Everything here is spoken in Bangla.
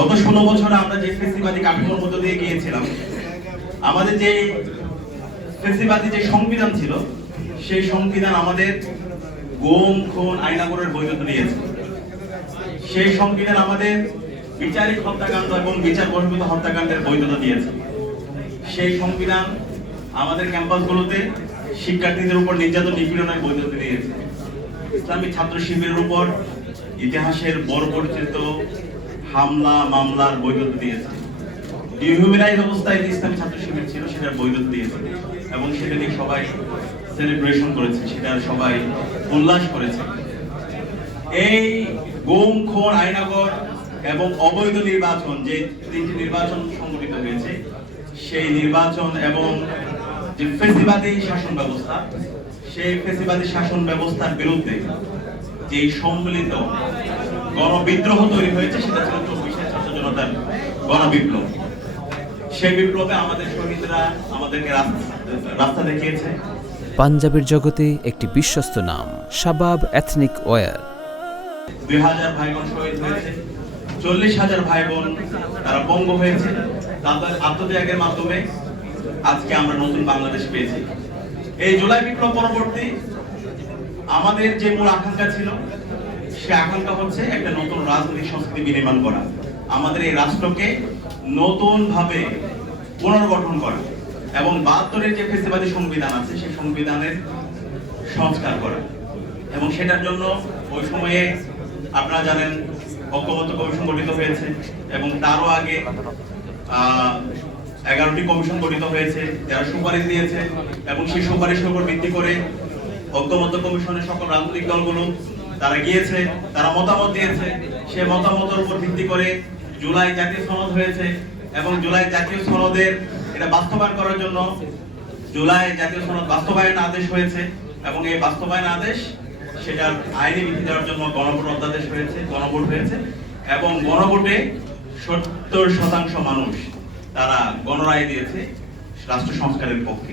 গত 16 বছরে আমরা যে ফেসিবাদী কাঠামোর মধ্য দিয়ে গিয়েছিলাম, আমাদের যে ফেসিবাদী যে সংবিধান ছিল, সেই সংবিধান আমাদের গুম খুন আইনাগরের বৈধতা দিয়েছে। সেই সংবিধান আমাদের বিচারিক হত্যাকাণ্ড এবং বিচার বহির্ভূত হত্যাকাণ্ডের বৈধতা দিয়েছে। সেই সংবিধান আমাদের ক্যাম্পাসগুলোতে শিক্ষার্থীদের উপর নির্যাতন নিপীড়নের বৈধতা দিয়েছে। ইসলামী ছাত্র শিবিরের উপর ইতিহাসের বর্বরচিত হামলা মামলার বৈধতা দিয়েছে। ডিহিউম্যানাইজ অবস্থায় যে ইসলামী ছাত্র শিবির ছিল সেটার বৈধতা দিয়েছে এবং সেটা নিয়ে সবাই সেলিব্রেশন করেছে, সেটা সবাই উল্লাস করেছে। এই গুম খুন আইনাগর এবং অবৈধ নির্বাচন, যে তিনটি নির্বাচন সংগঠিত হয়েছে, সেই নির্বাচন এবং যে ফেসিবাদী শাসন ব্যবস্থা, সেই ফেসিবাদী শাসন ব্যবস্থার বিরুদ্ধে যে সম্মিলিত গণবিদ্রোহ তৈরি হয়েছে, সেটা ছিল 24 ছাত্র জনতার গণবিপ্লব। সেই বিপ্লবে আমাদের শহীদরা আমাদেরকে রাস্তা দেখিয়েছে। পাঞ্জাবের জগতে একটি বিশ্বস্ত নাম, শাবাব এথনিক ওয়্যার। 2000 ভাই বোন শহীদ হয়েছে, 40,000 ভাই বোন তারা পঙ্গু হয়েছে। তাদের আত্মত্যাগের মাধ্যমে আজকে আমরা নতুন বাংলাদেশ পেয়েছি। এই জুলাই বিপ্লব পরবর্তী আমাদের যে মূল আকাঙ্ক্ষা ছিল, সে আকাঙ্ক্ষা হচ্ছে একটা নতুন রাজনৈতিক সংস্কৃতি বিনির্মাণ করা, আমাদের এই রাষ্ট্রকে নতুন ভাবে পুনর্গঠন করা এবং 72-এর যে ফেসিবাদী সংবিধান আছে সেই সংবিধানের সংস্কার করা। এবং সেটার জন্য ওই সময়ে আপনারা জানেন ঐক্যমত্য কমিশন গঠিত হয়েছে এবং তারও আগে 11টি কমিশন গঠিত হয়েছে যারা সুপারিশ দিয়েছে এবং সেই সুপারিশের উপর ভিত্তি করে ঐক্যমত্য কমিশনের সকল রাজনৈতিক দলগুলো তারা গিয়েছে, তারা মতামত দিয়েছে। সে মতামতের উপর ভিত্তি করে জুলাই জাতীয় সনদ হয়েছে এবং জুলাই জাতীয় সনদের এটা বাস্তবায়ন করার জন্য জুলাই জাতীয় সনদ বাস্তবায়ন আদেশ হয়েছে এবং এই বাস্তবায়ন আদেশ সেটার আইনি বিধি দেওয়ার জন্য গণভোট অধ্যাদেশ হয়েছে, গণভোট হয়েছে এবং গণভোটে 70% মানুষ তারা গণরায় দিয়েছে রাষ্ট্র সংস্কারের পক্ষে।